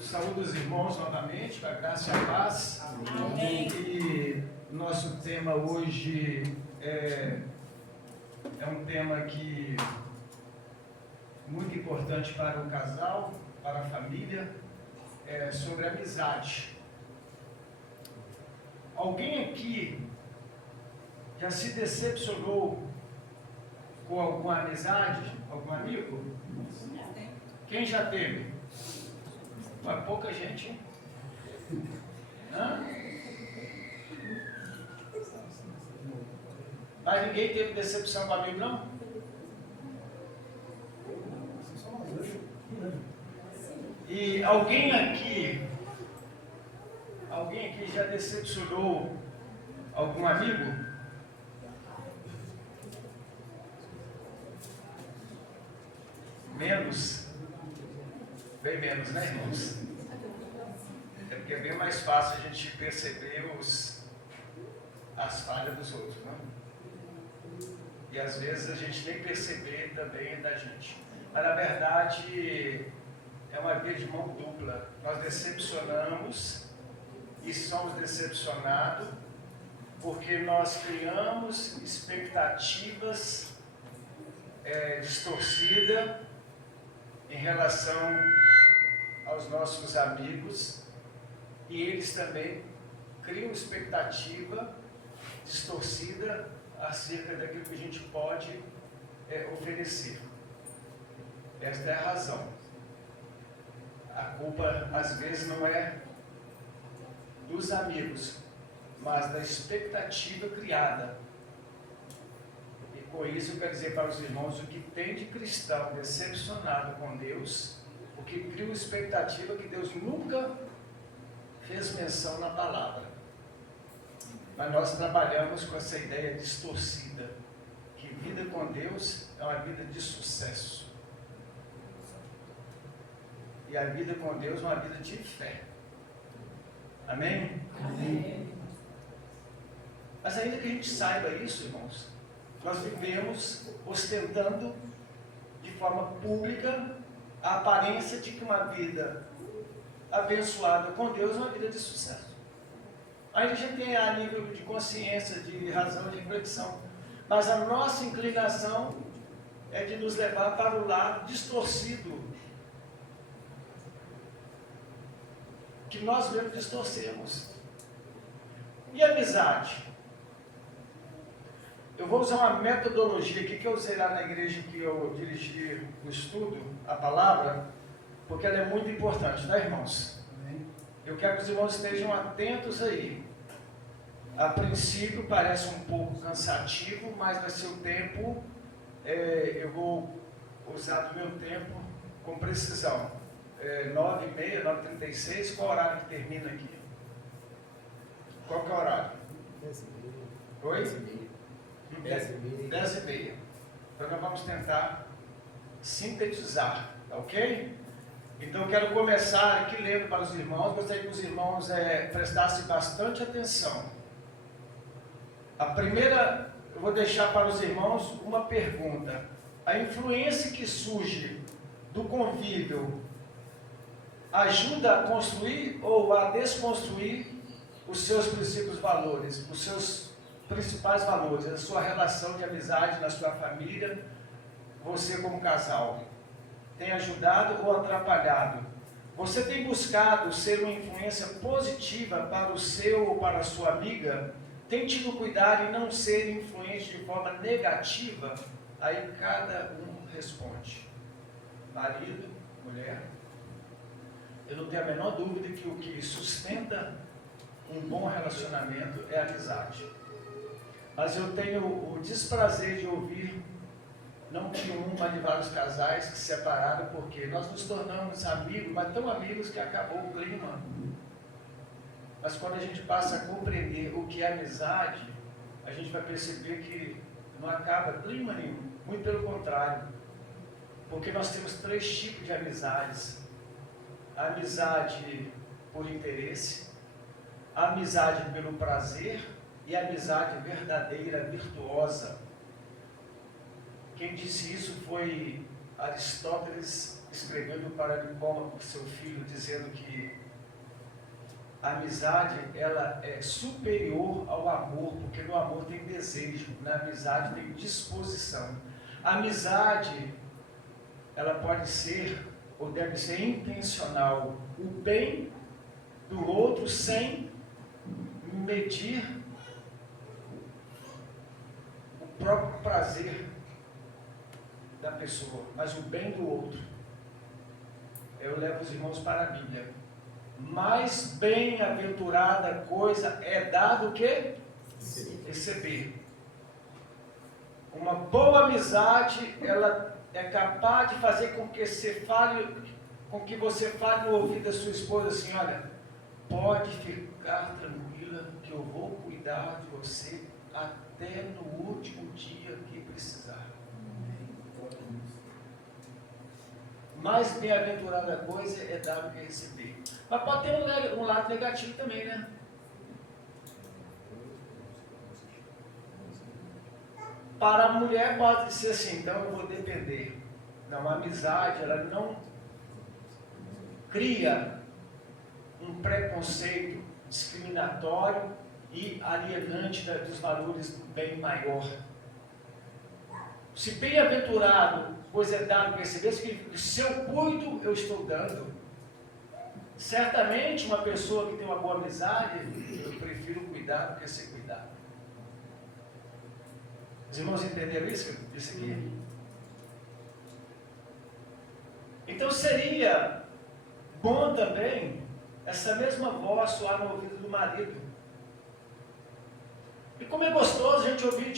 Saúdo os irmãos novamente, com a graça e a paz. Amém. E nosso tema hoje é um tema que muito importante para o casal, para a família, sobre amizade. Alguém aqui já se decepcionou com alguma amizade, algum amigo? Quem já teve? Mas pouca gente, hein? Hã? Mas ninguém teve decepção com amigo, não? E alguém aqui já decepcionou algum amigo? Menos? Bem menos, né, irmãos? É porque é bem mais fácil a gente perceber as falhas dos outros, não? E às vezes a gente nem perceber também da gente. Mas na verdade é uma via de mão dupla. Nós decepcionamos e somos decepcionados porque nós criamos expectativas distorcidas em relação aos nossos amigos, e eles também criam expectativa distorcida acerca daquilo que a gente pode oferecer. Esta é a razão. A culpa às vezes não é dos amigos, mas da expectativa criada. E com isso eu quero dizer para os irmãos, o que tem de cristão decepcionado com Deus, o que cria uma expectativa que Deus nunca fez menção na palavra. Mas nós trabalhamos com essa ideia distorcida, que vida com Deus é uma vida de sucesso. E a vida com Deus é uma vida de fé. Amém? Amém. Mas ainda que a gente saiba isso, irmãos, nós vivemos ostentando de forma pública a aparência de que uma vida abençoada com Deus é uma vida de sucesso. Aí a gente tem a nível de consciência, de razão, de reflexão, mas a nossa inclinação é de nos levar para o lado distorcido, que nós mesmos distorcemos. E amizade? Eu vou usar uma metodologia aqui que eu usei lá na igreja que eu dirigi o estudo, a palavra, porque ela é muito importante, né, irmãos? Eu quero que os irmãos estejam atentos aí. A princípio parece um pouco cansativo, mas vai ser o tempo, eu vou usar do meu tempo com precisão. 9h30, 9h36, qual horário que termina aqui? Qual que é o horário? 10h30. Oi? 10h30. Então nós vamos tentar sintetizar, tá ok? Então eu quero começar aqui lendo para os irmãos, gostaria que os irmãos prestassem bastante atenção. A primeira, eu vou deixar para os irmãos uma pergunta. A influência que surge do convívio ajuda a construir ou a desconstruir os seus princípios valores, os seus principais valores, a sua relação de amizade na sua família, você como casal? Tem ajudado ou atrapalhado? Você tem buscado ser uma influência positiva para o seu ou para a sua amiga? Tem tido cuidado em não ser influente de forma negativa? Aí cada um responde. Marido, mulher. Eu não tenho a menor dúvida que o que sustenta um bom relacionamento é a amizade. Mas eu tenho o desprazer de ouvir, não de um, mas de vários casais que se separaram porque nós nos tornamos amigos, mas tão amigos que acabou o clima. Mas quando a gente passa a compreender o que é amizade, a gente vai perceber que não acaba clima nenhum, muito pelo contrário. Porque nós temos 3 tipos de amizades. A amizade por interesse, a amizade pelo prazer e a amizade verdadeira, virtuosa. Quem disse isso foi Aristóteles escrevendo para o seu filho, dizendo que a amizade, ela é superior ao amor, porque no amor tem desejo, na amizade tem disposição. A amizade, ela pode ser, ou deve ser intencional, o bem do outro sem medir o próprio prazer da pessoa, mas o bem do outro. Eu levo os irmãos para a Bíblia. Mais bem-aventurada coisa é dar do que receber. Uma boa amizade, ela é capaz de fazer com que você fale no ouvido da sua esposa assim: olha, pode ficar tranquila que eu vou cuidar de você até no último dia que precisar. Mais bem-aventurada coisa é dar do que receber. Mas pode ter um lado negativo também, né? Para a mulher pode ser assim: então eu vou depender. Não, a amizade, ela não cria um preconceito discriminatório e alienante dos valores do bem maior. Se bem-aventurado, pois é dado que receber, significa que se eu cuido, eu estou dando. Certamente, uma pessoa que tem uma boa amizade, eu prefiro cuidar do que ser cuidado. Os irmãos entenderam isso aqui? Então seria bom também essa mesma voz soar no ouvido do marido. E como é gostoso a gente ouvir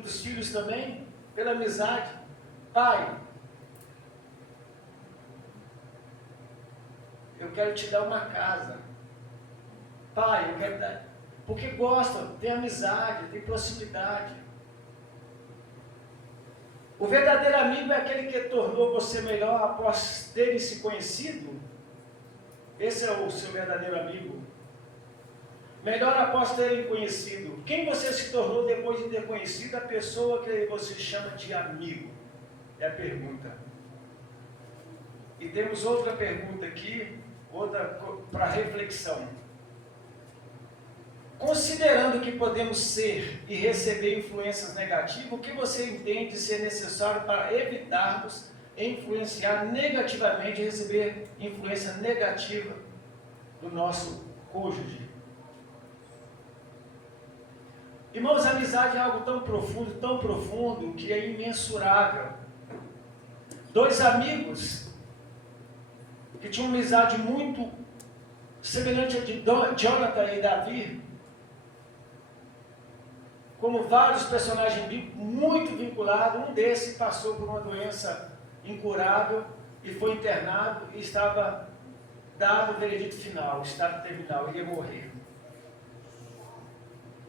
dos filhos também, pela amizade. Pai, eu quero te dar uma casa. Pai, eu quero dar. Porque gosta, tem amizade, tem proximidade. O verdadeiro amigo é aquele que tornou você melhor após terem se conhecido. Esse é o seu verdadeiro amigo. Melhor após terem conhecido. Quem você se tornou depois de ter conhecido a pessoa que você chama de amigo? É a pergunta. E temos outra pergunta aqui, outra para reflexão. Considerando que podemos ser e receber influências negativas, o que você entende ser necessário para evitarmos influenciar negativamente e receber influência negativa do nosso cônjuge? Irmãos, a amizade é algo tão profundo, que é imensurável. Dois amigos que tinham uma amizade muito semelhante a de Jonathan e Davi, como vários personagens muito vinculados, um desses passou por uma doença incurável e foi internado e estava dado o veredito final, estado terminal, ele ia morrer.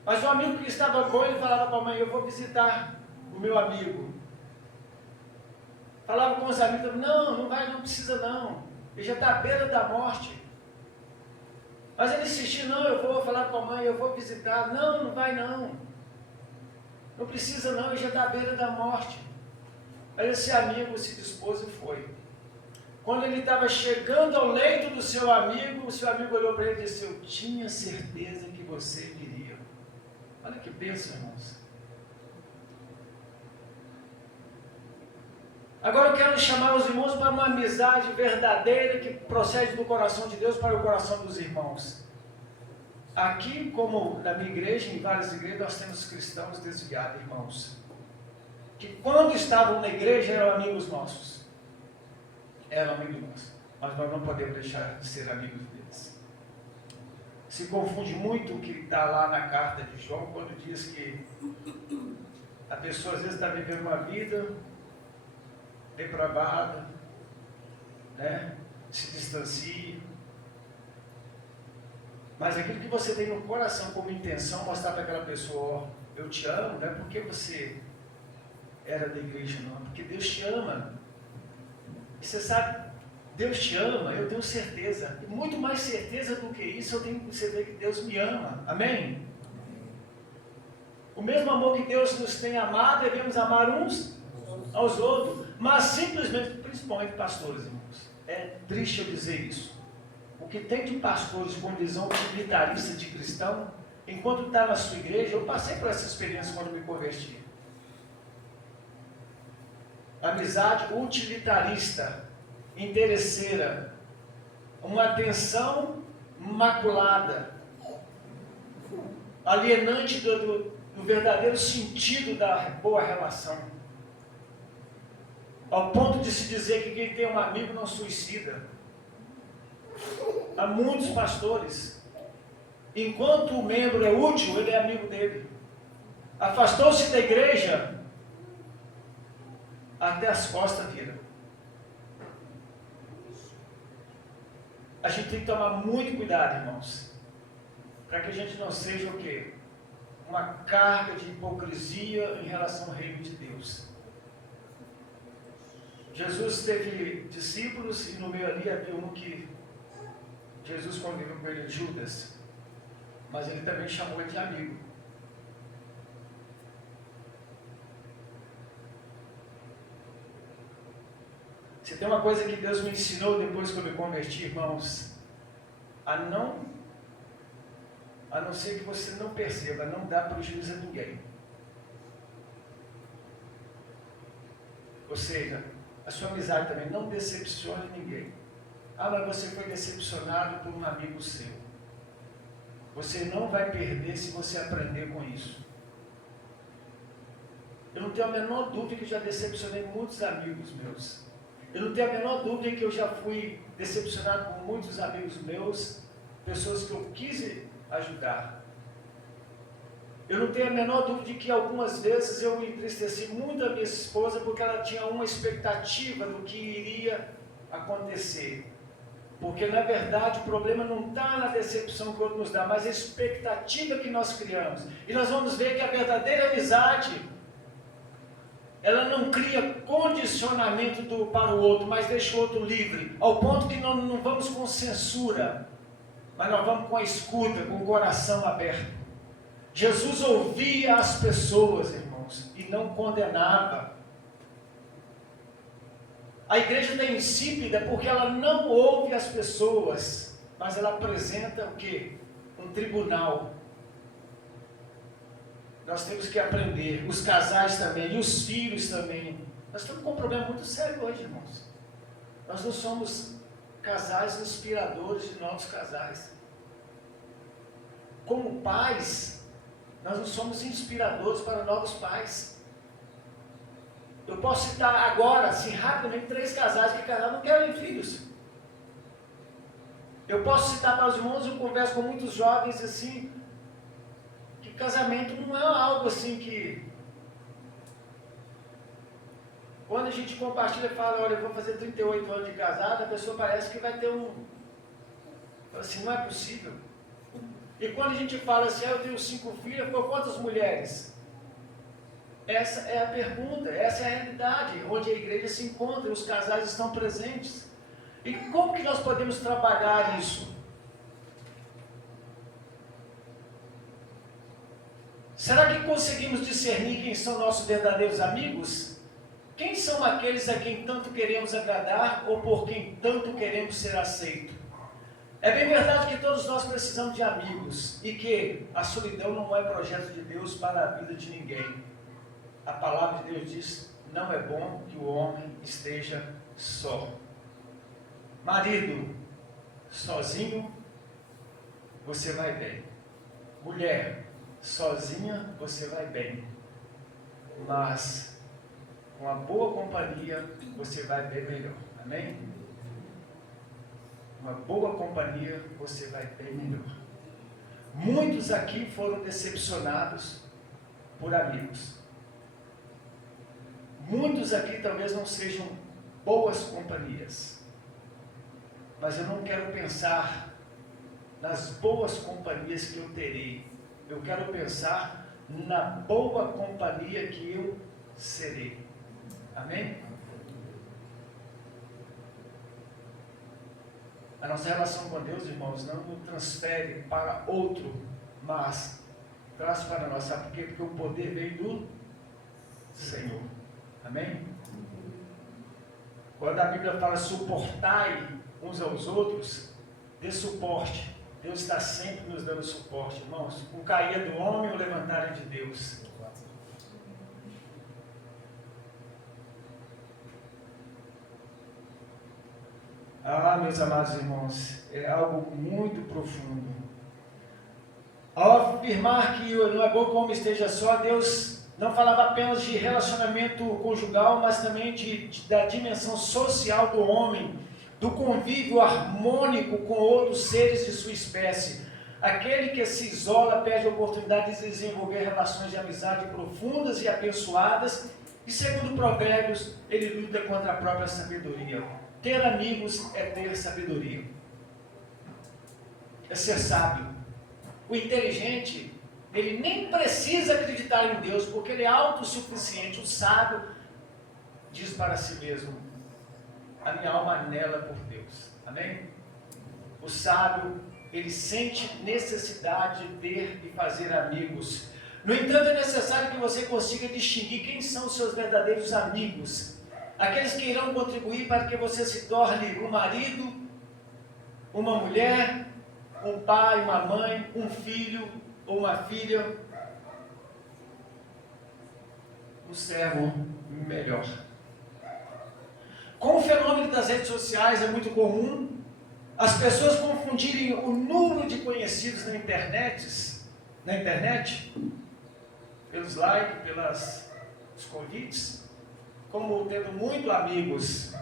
Mas o amigo que estava bom, ele falava para a mãe: eu vou visitar o meu amigo. Falava com os amigos: não vai, não precisa não, ele já está à beira da morte. Mas ele insistia: não, eu vou falar com a mãe, eu vou visitar. Não vai não. Não precisa não, ele já está à beira da morte. Aí esse amigo se dispôs e foi. Quando ele estava chegando ao leito do seu amigo, o seu amigo olhou para ele e disse: eu tinha certeza que você viria. Olha que bênção, irmãos. Agora eu quero chamar os irmãos para uma amizade verdadeira que procede do coração de Deus para o coração dos irmãos. Aqui, como na minha igreja, em várias igrejas, nós temos cristãos desviados, irmãos, que quando estavam na igreja eram amigos nossos. Eram amigos nossos. Mas nós não podemos deixar de ser amigos deles. Se confunde muito o que está lá na carta de João, quando diz que a pessoa às vezes está vivendo uma vida depravada, né? Se distancia. Mas aquilo que você tem no coração como intenção, mostrar para aquela pessoa: ó, eu te amo, não é porque você era da igreja, não, é porque Deus te ama. E você sabe, Deus te ama, eu tenho certeza, e muito mais certeza do que isso, eu tenho que saber que Deus me ama. Amém? O mesmo amor que Deus nos tem amado, devemos amar uns aos outros, mas simplesmente, principalmente pastores, irmão. É triste eu dizer isso. O que tem de pastores com visão utilitarista de cristão, enquanto está na sua igreja, eu passei por essa experiência quando me converti. Amizade utilitarista, interesseira, uma atenção maculada, alienante do verdadeiro sentido da boa relação, ao ponto de se dizer que quem tem um amigo não suicida. Há muitos pastores, enquanto o membro é útil, ele é amigo dele. Afastou-se da igreja, até as costas vira. A gente tem que tomar muito cuidado, irmãos, para que a gente não seja o quê? Uma carga de hipocrisia em relação ao reino de Deus. Jesus teve discípulos e no meio ali havia um que Jesus conviveu com ele, Judas, mas ele também chamou ele de amigo. Se tem uma coisa que Deus me ensinou depois que eu me converti, irmãos, a não ser que você não perceba, não dá prejuízo a ninguém. Ou seja, a sua amizade também não decepcione ninguém. Ah, mas você foi decepcionado por um amigo seu. Você não vai perder se você aprender com isso. Eu não tenho a menor dúvida que eu já decepcionei muitos amigos meus. Eu não tenho a menor dúvida que eu já fui decepcionado por muitos amigos meus, pessoas que eu quis ajudar. Eu não tenho a menor dúvida de que algumas vezes eu entristeci muito a minha esposa porque ela tinha uma expectativa do que iria acontecer. Porque na verdade o problema não está na decepção que o outro nos dá, mas a expectativa que nós criamos. E nós vamos ver que a verdadeira amizade, ela não cria condicionamento para o outro, mas deixa o outro livre, ao ponto que nós não vamos com censura, mas nós vamos com a escuta, com o coração aberto. Jesus ouvia as pessoas, irmãos, e não condenava. A igreja está insípida porque ela não ouve as pessoas, mas ela apresenta o quê? Um tribunal. Nós temos que aprender, os casais também, e os filhos também. Nós estamos com um problema muito sério hoje, irmãos. Nós não somos casais inspiradores de novos casais. Como pais, nós não somos inspiradores para novos pais. Eu posso citar agora, assim, rapidamente, 3 casais que casaram não querem filhos. Eu posso citar para os irmãos, eu converso com muitos jovens, assim, que casamento não é algo assim que... Quando a gente compartilha e fala, olha, eu vou fazer 38 anos de casado, a pessoa parece que vai ter assim, não é possível. E quando a gente fala assim, eu tenho 5 filhas, por quantas mulheres? Essa é a pergunta, essa é a realidade, onde a igreja se encontra, os casais estão presentes. E como que nós podemos trabalhar isso? Será que conseguimos discernir quem são nossos verdadeiros amigos? Quem são aqueles a quem tanto queremos agradar ou por quem tanto queremos ser aceitos? É bem verdade que todos nós precisamos de amigos e que a solidão não é projeto de Deus para a vida de ninguém. A palavra de Deus diz, não é bom que o homem esteja só. Marido, sozinho, você vai bem. Mulher, sozinha, você vai bem. Mas, com a boa companhia, você vai bem melhor. Amém? Uma boa companhia, você vai bem melhor. Muitos aqui foram decepcionados por amigos. Muitos aqui talvez não sejam boas companhias, mas eu não quero pensar nas boas companhias que eu terei, eu quero pensar na boa companhia que eu serei. Amém? A nossa relação com Deus, irmãos, não nos transfere para outro, mas traz para nós. Sabe por quê? Porque o poder vem do Senhor. Amém? Quando a Bíblia fala suportai uns aos outros, dê suporte. Deus está sempre nos dando suporte, irmãos. O cair do homem e o levantar de Deus. Ah, meus amados irmãos, é algo muito profundo. Ao afirmar que não é bom que o homem esteja só, Deus não falava apenas de relacionamento conjugal, mas também da dimensão social do homem, do convívio harmônico com outros seres de sua espécie. Aquele que se isola perde a oportunidade de desenvolver relações de amizade profundas e abençoadas, e segundo Provérbios, ele luta contra a própria sabedoria. Ter amigos é ter sabedoria, é ser sábio. O inteligente, ele nem precisa acreditar em Deus, porque ele é autossuficiente. O sábio diz para si mesmo: a minha alma anela por Deus. Amém? O sábio, ele sente necessidade de ter e fazer amigos. No entanto, é necessário que você consiga distinguir quem são os seus verdadeiros amigos. Aqueles que irão contribuir para que você se torne um marido, uma mulher, um pai, uma mãe, um filho ou uma filha, um servo melhor. Com o fenômeno das redes sociais é muito comum as pessoas confundirem o número de conhecidos na internet, pelos likes, pelos convites, como tendo muitos amigos.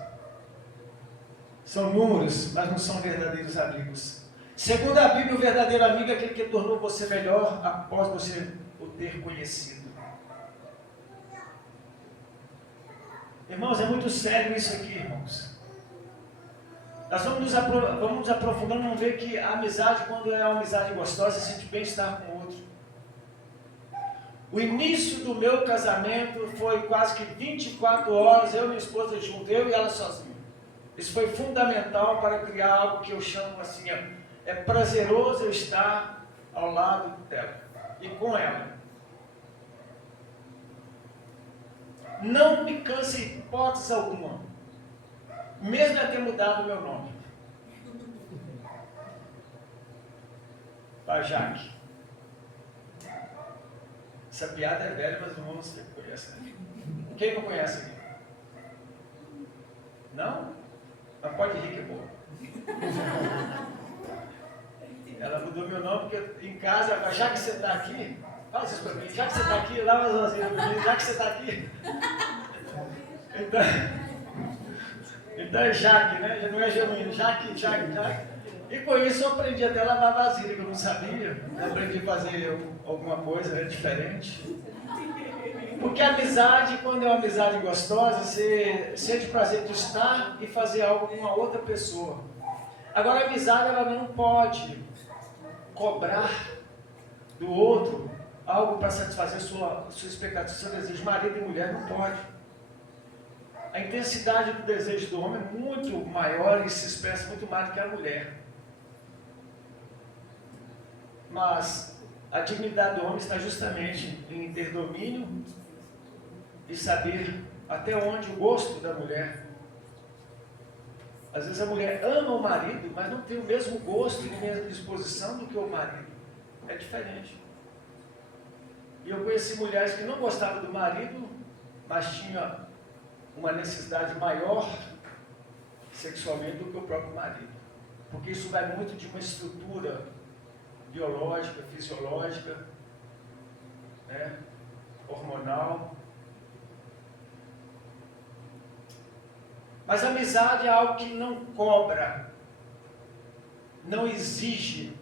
São números, mas não são verdadeiros amigos. Segundo a Bíblia, o verdadeiro amigo é aquele que tornou você melhor após você o ter conhecido. Irmãos, é muito sério isso aqui, irmãos. Nós vamos nos aprofundando, vamos ver que a amizade, quando é uma amizade gostosa, sente bem estar com o outro. O início do meu casamento foi quase que 24 horas, eu e minha esposa juntos, eu e ela sozinha. Isso foi fundamental para criar algo que eu chamo assim, é prazeroso eu estar ao lado dela e com ela. Não me canse em hipótese alguma, mesmo eu ter mudado o meu nome para Jaque. Essa piada é velha, mas não sei se conhece. Quem não conhece aqui? Não? Mas pode rir que é boa. Ela mudou meu nome porque em casa, já que você está aqui, fala isso para mim, já que você está aqui, lava as vasilhas para mim, já que você está aqui. Então é Jaque, né? Já não é genuíno, Jaque. E com isso eu aprendi até a lavar vasilha, que eu não sabia. Eu aprendi a fazer alguma coisa diferente. Porque a amizade, quando é uma amizade gostosa, você sente prazer de estar e fazer algo com a outra pessoa. Agora a amizade, ela não pode cobrar do outro algo para satisfazer sua expectativa, seu desejo. Marido e mulher não pode. A intensidade do desejo do homem é muito maior e se expressa muito mais do que a mulher. Mas a dignidade do homem está justamente em ter domínio e saber até onde o gosto da mulher. Às vezes a mulher ama o marido, mas não tem o mesmo gosto e a mesma disposição do que o marido. É diferente. E eu conheci mulheres que não gostavam do marido, mas tinham uma necessidade maior sexualmente do que o próprio marido. Porque isso vai muito de uma estrutura biológica, fisiológica, né, hormonal. Mas a amizade é algo que não cobra, não exige.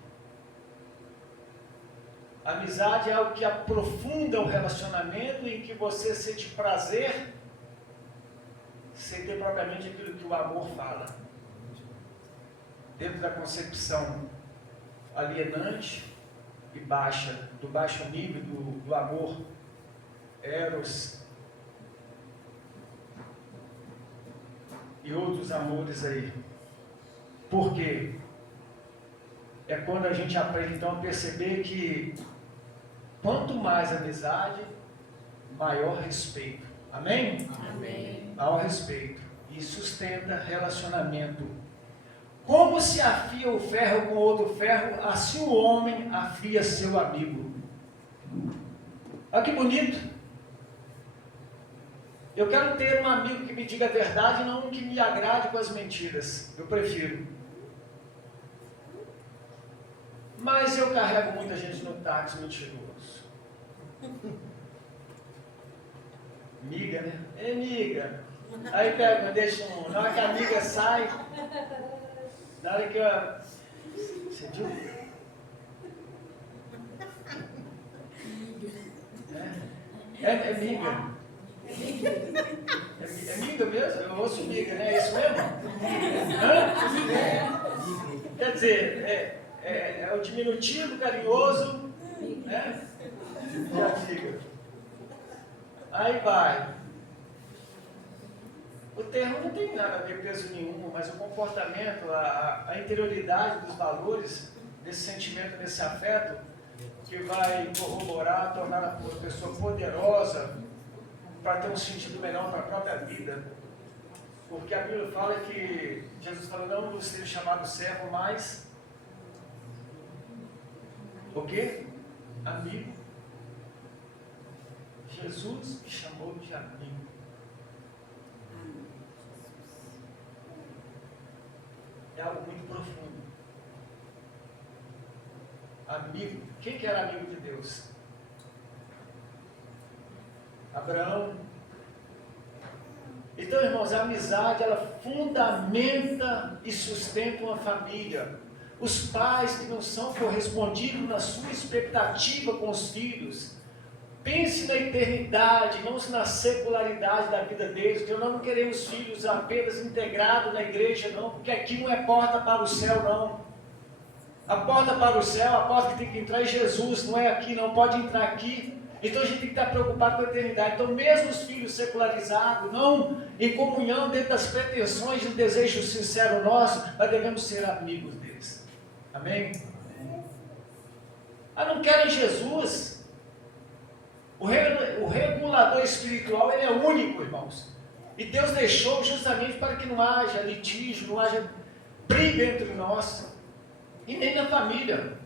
A amizade é algo que aprofunda o relacionamento, em que você sente prazer sem ter propriamente aquilo que o amor fala. Dentro da concepção alienante e baixa, do baixo nível do amor, eros, e outros amores aí. Por quê? É quando a gente aprende então a perceber que quanto mais amizade, maior respeito. Amém? Amém. Maior respeito. e sustenta relacionamento. Como se afia o ferro com outro ferro, assim o homem afia seu amigo. Olha que bonito. Eu quero ter um amigo que me diga a verdade, não um que me agrade com as mentiras. Eu prefiro. Mas eu carrego muita gente no táxi mentiroso. Miga, né? É miga. Aí pega, deixa um. Na hora que a amiga sai, na hora que eu. Você viu? É miga. É miga mesmo? Eu ouço miga, né? É isso mesmo? Hã? Quer dizer, é o diminutivo carinhoso, né? E a miga. Aí vai. O termo não tem nada a ver com peso nenhum, mas o comportamento, a interioridade dos valores, desse sentimento, desse afeto, que vai corroborar, tornar a pessoa poderosa, para ter um sentido melhor para a própria vida. Porque a Bíblia fala que Jesus falou, não vos seja chamado servo, mas o quê? Amigo. Jesus me chamou de amigo. É algo muito profundo. Amigo. Quem que era amigo de Deus? Abraão. Então, irmãos, a amizade, ela fundamenta e sustenta uma família. Os pais que não são correspondidos na sua expectativa com os filhos, pense na eternidade, não na secularidade da vida deles, porque nós não queremos filhos apenas integrados na igreja, não, porque aqui não é porta para o céu, não. A porta para o céu, a porta que tem que entrar é Jesus, não é aqui, não pode entrar aqui. Então a gente tem que estar preocupado com a eternidade. Então mesmo os filhos secularizados, não em comunhão dentro das pretensões e do desejo sincero nosso, nós devemos ser amigos deles. Amém? Não querem Jesus. O regulador espiritual, ele é único, irmãos. E Deus deixou justamente para que não haja litígio, não haja briga entre nós. E nem na família.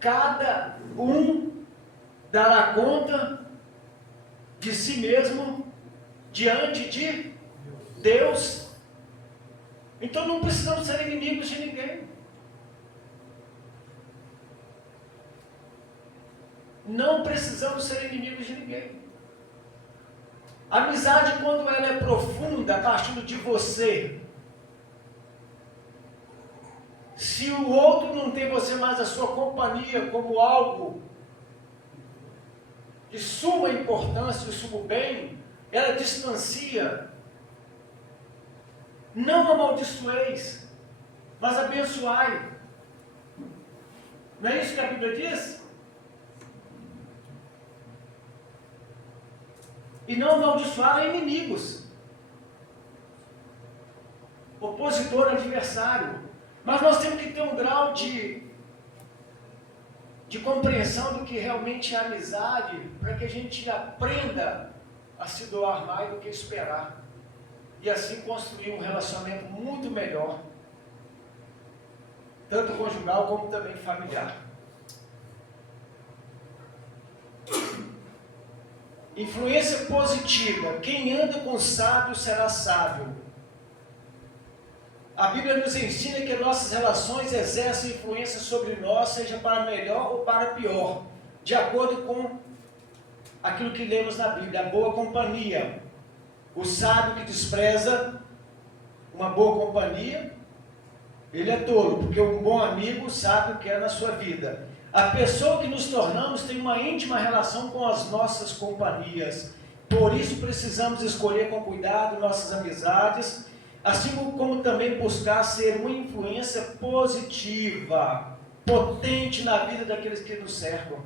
Cada um dará conta de si mesmo diante de Deus. Então não precisamos ser inimigos de ninguém. Não precisamos ser inimigos de ninguém. A amizade, quando ela é profunda, partindo de você, se o outro não tem você mais a sua companhia como algo de suma importância, de sumo bem, ela distancia. Não amaldiçoeis, mas abençoai. Não é isso que a Bíblia diz? E não amaldiçoar inimigos, opositor, adversário. Mas nós temos que ter um grau de compreensão do que realmente é amizade, para que a gente aprenda a se doar mais do que esperar, e assim construir um relacionamento muito melhor, tanto conjugal como também familiar. Influência positiva. Quem anda com sábio será sábio. A Bíblia nos ensina que nossas relações exercem influência sobre nós, seja para melhor ou para pior, de acordo com aquilo que lemos na Bíblia. A boa companhia. O sábio que despreza uma boa companhia, ele é tolo, porque um bom amigo, o sábio quer na sua vida. A pessoa que nos tornamos tem uma íntima relação com as nossas companhias. Por isso precisamos escolher com cuidado nossas amizades, assim como também buscar ser uma influência positiva, potente na vida daqueles que nos cercam.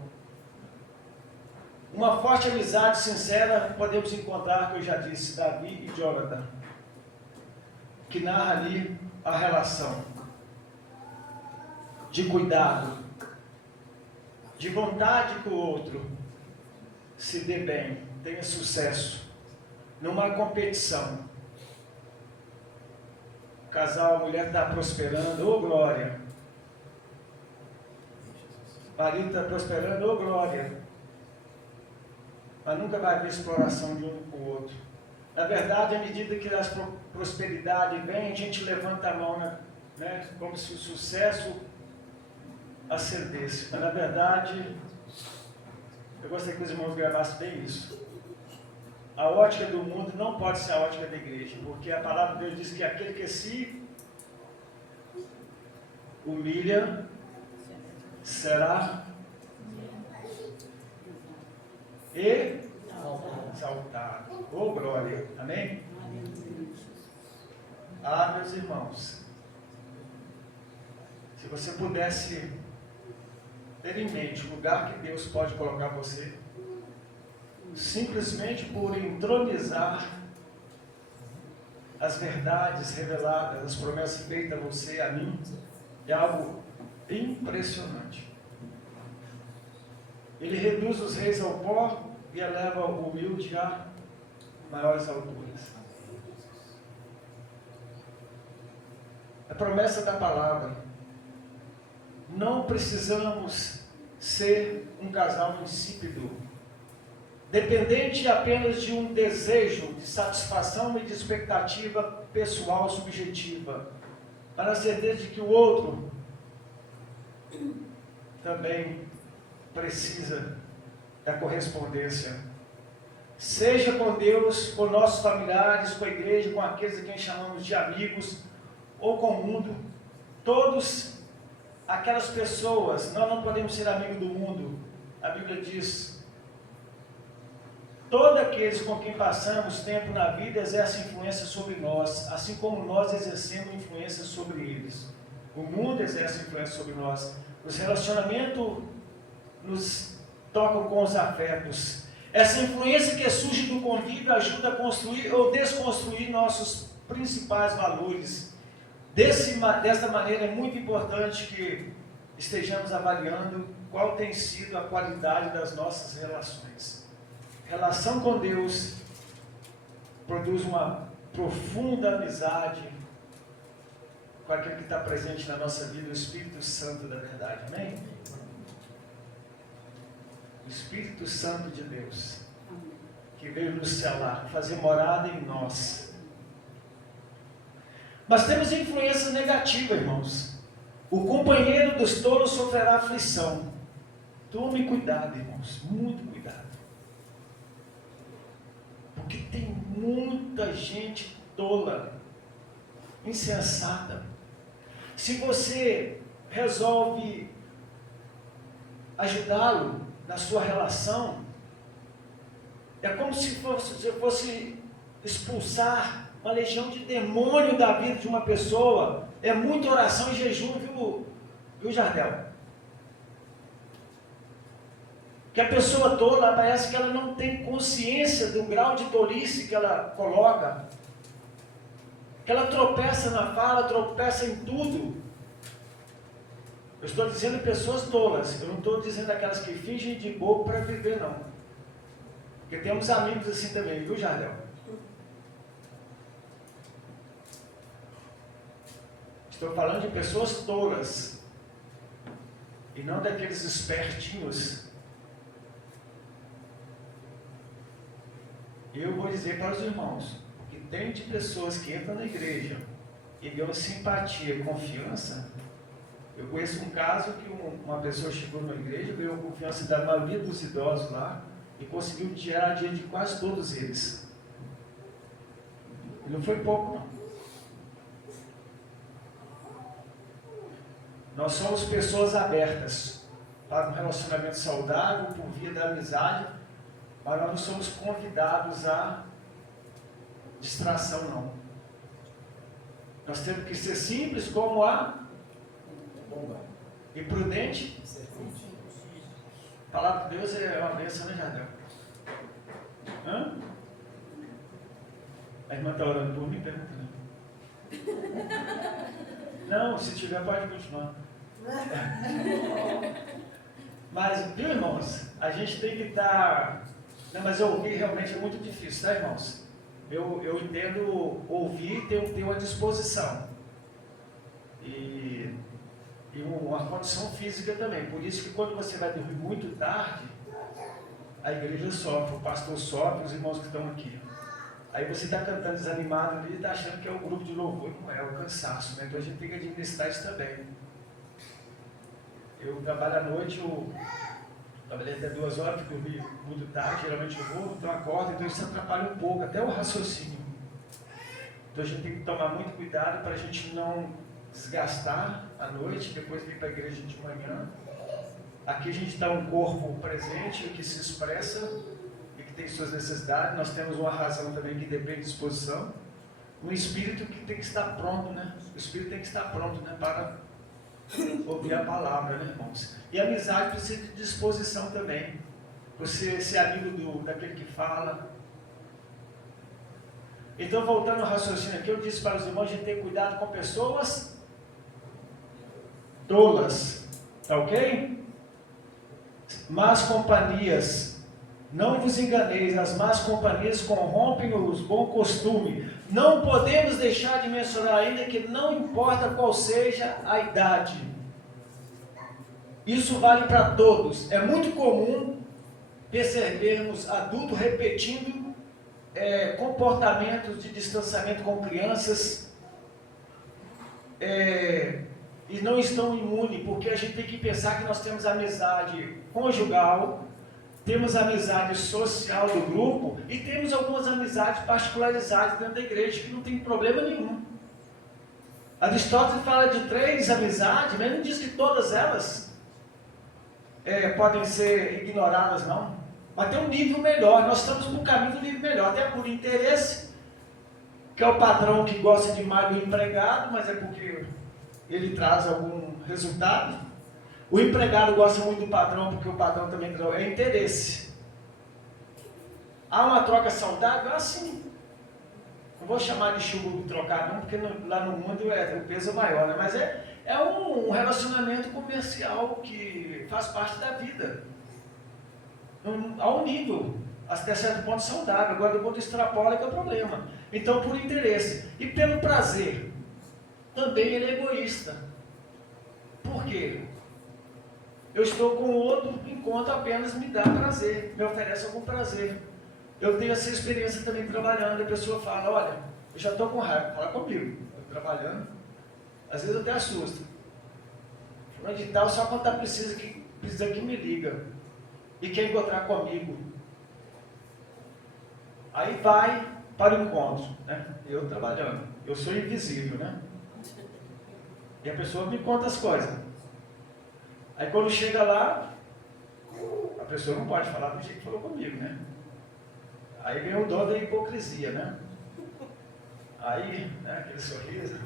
Uma forte amizade sincera podemos encontrar, que eu já disse, Davi e Jonathan, que narra ali a relação de cuidado, de vontade que o outro se dê bem, tenha sucesso, numa competição. casal, a mulher está prosperando, ô glória. O marido está prosperando, ô glória. Mas nunca vai haver exploração de um com o outro. Na verdade, à medida que a prosperidade vem, a gente levanta a mão, né, como se o sucesso ascendesse. Mas na verdade, eu gostaria que os irmãos gravassem bem isso. A ótica do mundo não pode ser a ótica da igreja, porque a palavra de Deus diz que aquele que se humilha será exaltado. Oh, glória! Amém? Ah, meus irmãos, se você pudesse ter em mente o lugar que Deus pode colocar você, simplesmente por entronizar as verdades reveladas, as promessas feitas a você, a mim, é algo impressionante. Ele reduz os reis ao pó e eleva o humilde a maiores alturas. A promessa da palavra. Não precisamos ser um casal insípido, dependente apenas de um desejo de satisfação e de expectativa pessoal subjetiva, para a certeza de que o outro também precisa da correspondência, seja com Deus, com nossos familiares, com a igreja, com aqueles a quem chamamos de amigos, ou com o mundo. Todos aquelas pessoas, nós não podemos ser amigos do mundo. A Bíblia diz: todos aqueles com quem passamos tempo na vida exercem influência sobre nós, assim como nós exercemos influência sobre eles. O mundo exerce influência sobre nós. Os relacionamentos nos tocam com os afetos. Essa influência que surge do convívio ajuda a construir ou desconstruir nossos principais valores. Dessa maneira é muito importante que estejamos avaliando qual tem sido a qualidade das nossas relações. Relação com Deus produz uma profunda amizade com aquele que está presente na nossa vida, o Espírito Santo da verdade. Amém? O Espírito Santo de Deus, que veio nos selar, fazer morada em nós. Mas temos influência negativa, irmãos. O companheiro dos tolos sofrerá aflição. Tome cuidado, irmãos, muito cuidado. Porque tem muita gente tola, insensata. Se você resolve ajudá-lo na sua relação, é como se fosse expulsar uma legião de demônio da vida de uma pessoa. É muita oração e jejum, viu, Jardel? Que a pessoa tola, parece que ela não tem consciência do grau de tolice que ela coloca, que ela tropeça na fala, tropeça em tudo. Eu estou dizendo pessoas tolas, eu não estou dizendo aquelas que fingem de bobo para viver, não. Porque temos amigos assim também, viu, Jardel? Estou falando de pessoas tolas, e não daqueles espertinhos. Eu vou dizer para os irmãos, que tem de pessoas que entram na igreja e dão simpatia e confiança. Eu conheço um caso que uma pessoa chegou na igreja, ganhou confiança da maioria dos idosos lá e conseguiu gerar dinheiro de quase todos eles. E não foi pouco, não. Nós somos pessoas abertas para um relacionamento saudável, por via da amizade, mas nós não somos convidados a distração, não. Nós temos que ser simples como a e prudente. A palavra de Deus é uma bênção, né, Jardel? A irmã está orando por mim, pergunta, né? Não, se tiver pode continuar. Mas, viu, irmãos? A gente tem que estar... Não, mas ouvir realmente é muito difícil, tá, irmãos? Eu entendo ouvir e ter uma disposição. e uma condição física também. Por isso que quando você vai dormir muito tarde, a igreja sofre, o pastor sofre, os irmãos que estão aqui. Aí você está cantando desanimado ali e está achando que é o grupo de louvor, não é, o cansaço, né? Então a gente tem que administrar isso também. Eu trabalho à noite, eu trabalhei até 2 horas, porque dormi muito tarde, geralmente eu vou, então acordo, então isso atrapalha um pouco, até o raciocínio. Então a gente tem que tomar muito cuidado para a gente não desgastar à noite, depois vir para a igreja de manhã. Aqui a gente está um corpo presente, que se expressa e que tem suas necessidades. Nós temos uma razão também que depende de disposição. Um espírito que tem que estar pronto, né? O espírito tem que estar pronto, né? Para ouvir a palavra, né, irmãos? E a amizade precisa de disposição também. Você ser amigo daquele que fala. Então, voltando ao raciocínio aqui, eu disse para os irmãos, a gente tem cuidado com pessoas tolas, tá ok? Más companhias, não vos enganeis, as más companhias corrompem os bons costumes. Não podemos deixar de mencionar ainda que não importa qual seja a idade. Isso vale para todos. É muito comum percebermos adultos repetindo comportamentos de distanciamento com crianças e não estão imunes, porque a gente tem que pensar que nós temos amizade conjugal, temos amizade social do grupo e temos algumas amizades particularizadas dentro da igreja que não tem problema nenhum. Aristóteles fala de 3 amizades, mas não diz que todas elas podem ser ignoradas, não. Mas tem um nível melhor, nós estamos no caminho do nível melhor, até por interesse, que é o patrão que gosta demais do empregado, mas é porque ele traz algum resultado. O empregado gosta muito do patrão, porque o patrão também é interesse. Há uma troca saudável? Assim. Não vou chamar de chuva trocado, não, porque lá no mundo o peso é maior, né? Mas é um relacionamento comercial que faz parte da vida. Há um nível, até certo ponto saudável, agora do ponto extrapola que é o problema. Então, por interesse. E pelo prazer. Também ele é egoísta. Por quê? Eu estou com o outro enquanto apenas me dá prazer, me oferece algum prazer. Eu tenho essa experiência também trabalhando, a pessoa fala, olha, eu já estou com raiva, fala comigo, estou trabalhando, às vezes eu até assusto. Fulano de tal, só quando está precisa que me liga e quer encontrar comigo. Aí vai para o encontro, né? Eu trabalhando, eu sou invisível, né? E a pessoa me conta as coisas. Aí quando chega lá, a pessoa não pode falar do jeito que falou comigo, né? Aí vem o dom da hipocrisia, né? Aí, né, aquele sorriso,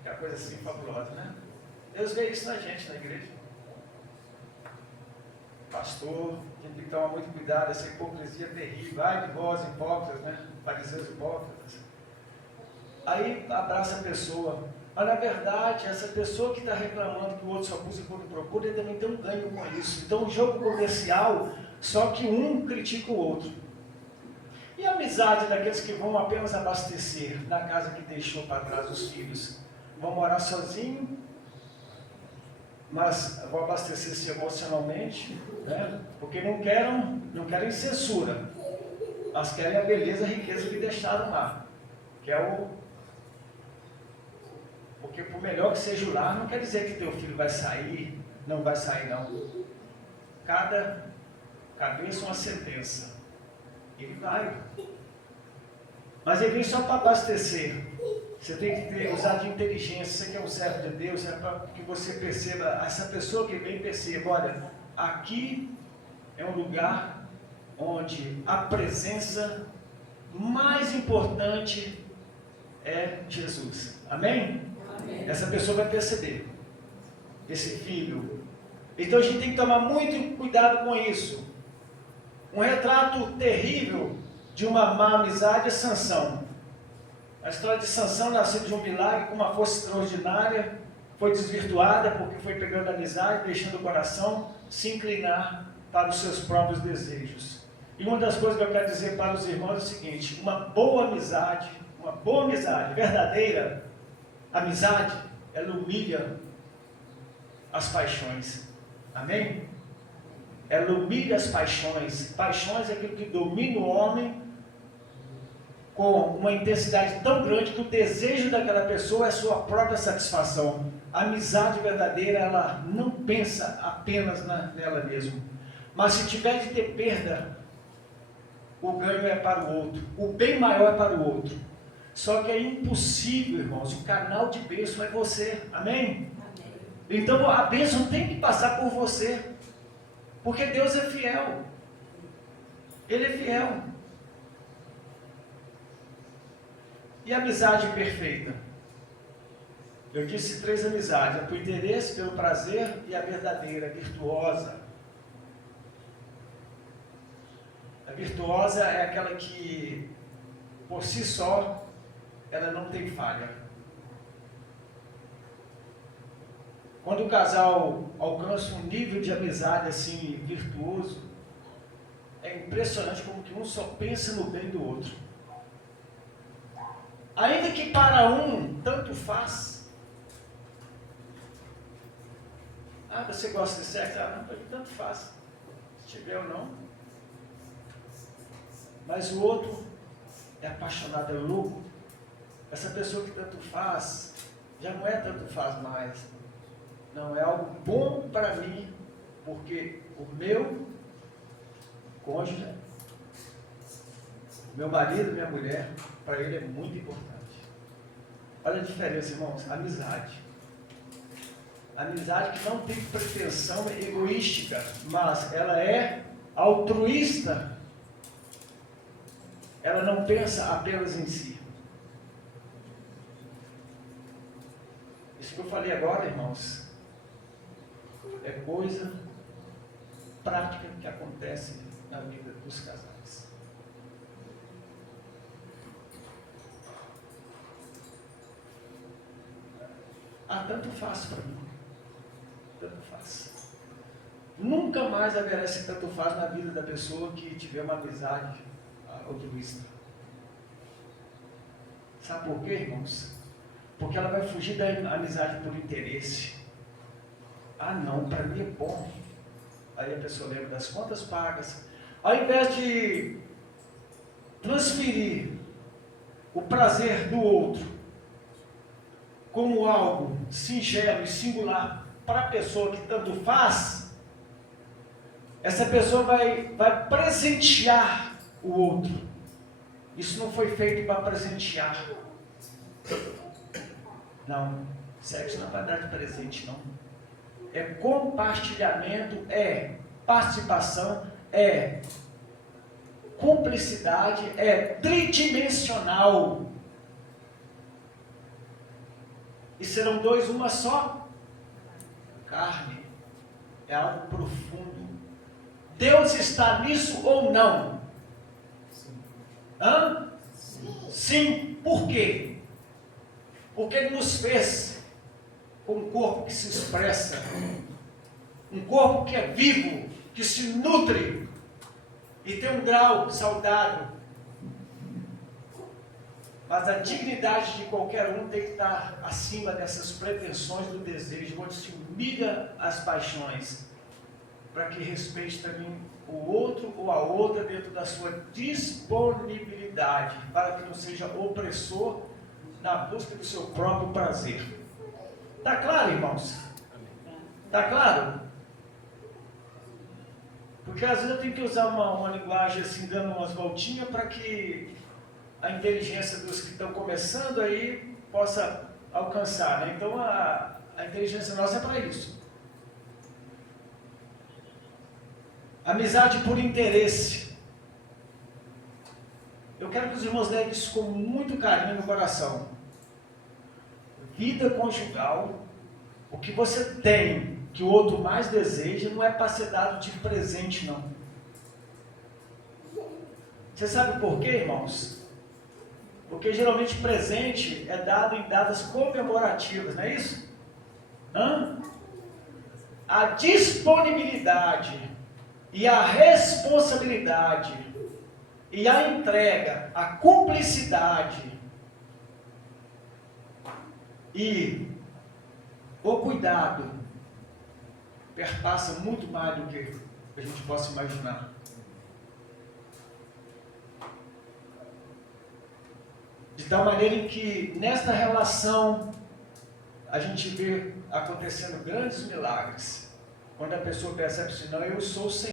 aquela coisa assim fabulosa, né? Deus vê isso na gente, na igreja. Pastor, a gente tem que tomar muito cuidado, essa hipocrisia terrível. Ai de vós, hipócritas, né? Fariseus hipócritas. Aí abraça a pessoa. Mas na verdade, essa pessoa que está reclamando que o outro só abusa quando procura, ele também tem um ganho com isso. Então, um jogo comercial, só que um critica o outro. E a amizade daqueles que vão apenas abastecer na casa que deixou para trás os filhos? Vão morar sozinhos, mas vão abastecer-se emocionalmente, né? Porque não querem censura, mas querem a beleza, a riqueza que deixaram lá, que é porque por melhor que seja o lar, não quer dizer que teu filho vai sair, não vai sair não. Cada cabeça uma sentença. Ele vai. Mas ele vem só para abastecer. Você tem que usar de inteligência. Você que é um servo de Deus, é para que você perceba, essa pessoa que vem perceba, olha, aqui é um lugar onde a presença mais importante é Jesus. Amém? Essa pessoa vai perceber, esse filho. Então a gente tem que tomar muito cuidado com isso. Um retrato terrível de uma má amizade é Sansão. A história de Sansão nasceu de um milagre com uma força extraordinária, foi desvirtuada porque foi pegando amizade, deixando o coração se inclinar para os seus próprios desejos. E uma das coisas que eu quero dizer para os irmãos é o seguinte: uma boa amizade verdadeira, Amizade, ela humilha as paixões. Amém? Ela humilha as paixões. Paixões é aquilo que domina o homem com uma intensidade tão grande que o desejo daquela pessoa é sua própria satisfação. A amizade verdadeira, ela não pensa apenas nela mesma. Mas se tiver de ter perda, o ganho é para o outro. O bem maior é para o outro. Só que é impossível, irmãos. O canal de bênção é você. Amém? Amém. Então a bênção tem que passar por você. Porque Deus é fiel. Ele é fiel. E a amizade perfeita? Eu disse 3 amizades: a por interesse, pelo prazer, e a verdadeira, a virtuosa. A virtuosa é aquela que, por si só, ela não tem falha. Quando o casal alcança um nível de amizade assim, virtuoso, é impressionante como que um só pensa no bem do outro. Ainda que para um, tanto faz. Ah, você gosta de sexo? Ah, não, tanto faz. Se tiver ou não. Mas o outro é apaixonado, é louco. Essa pessoa que tanto faz, já não é tanto faz mais. Não, é algo bom para mim, porque o meu cônjuge, meu marido, minha mulher, para ele é muito importante. Olha a diferença, irmãos. Amizade. Amizade que não tem pretensão egoística, mas ela é altruísta. Ela não pensa apenas em si. Isso que eu falei agora, irmãos, é coisa prática que acontece na vida dos casais. Ah, tanto faz para mim. Tanto faz. Nunca mais haverá esse tanto faz na vida da pessoa que tiver uma amizade altruísta. Sabe por quê, irmãos? Porque ela vai fugir da amizade por interesse. Ah, não, para mim é bom. Aí a pessoa lembra das contas pagas. Ao invés de transferir o prazer do outro como algo singelo e singular para a pessoa que tanto faz, essa pessoa vai presentear o outro. Isso não foi feito para presentear. Não, sexo não vai dar de presente, não. É compartilhamento, é participação, é cumplicidade, é tridimensional. E serão 2 uma só carne. É algo profundo. Deus está nisso ou não? Hã? Sim. Por quê? Porque Ele nos fez com um corpo que se expressa, um corpo que é vivo, que se nutre e tem um grau saudável. Mas a dignidade de qualquer um tem que estar acima dessas pretensões do desejo, onde se humilha as paixões, para que respeite também o outro ou a outra dentro da sua disponibilidade, para que não seja opressor na busca do seu próprio prazer. Está claro, irmãos? Está claro? Porque às vezes eu tenho que usar uma linguagem assim, dando umas voltinhas, para que a inteligência dos que estão começando aí possa alcançar, né? Então a inteligência nossa é para isso. Amizade por interesse. Eu quero que os irmãos levem isso com muito carinho no coração. Vida conjugal, o que você tem, que o outro mais deseja, não é para ser dado de presente, não. Você sabe por quê, irmãos? Porque geralmente presente é dado em datas comemorativas, não é isso? A disponibilidade e a responsabilidade e a entrega, a cumplicidade E o cuidado perpassa muito mais do que a gente possa imaginar. De tal maneira em que nesta relação a gente vê acontecendo grandes milagres. Quando a pessoa percebe assim, não, eu sou o Senhor.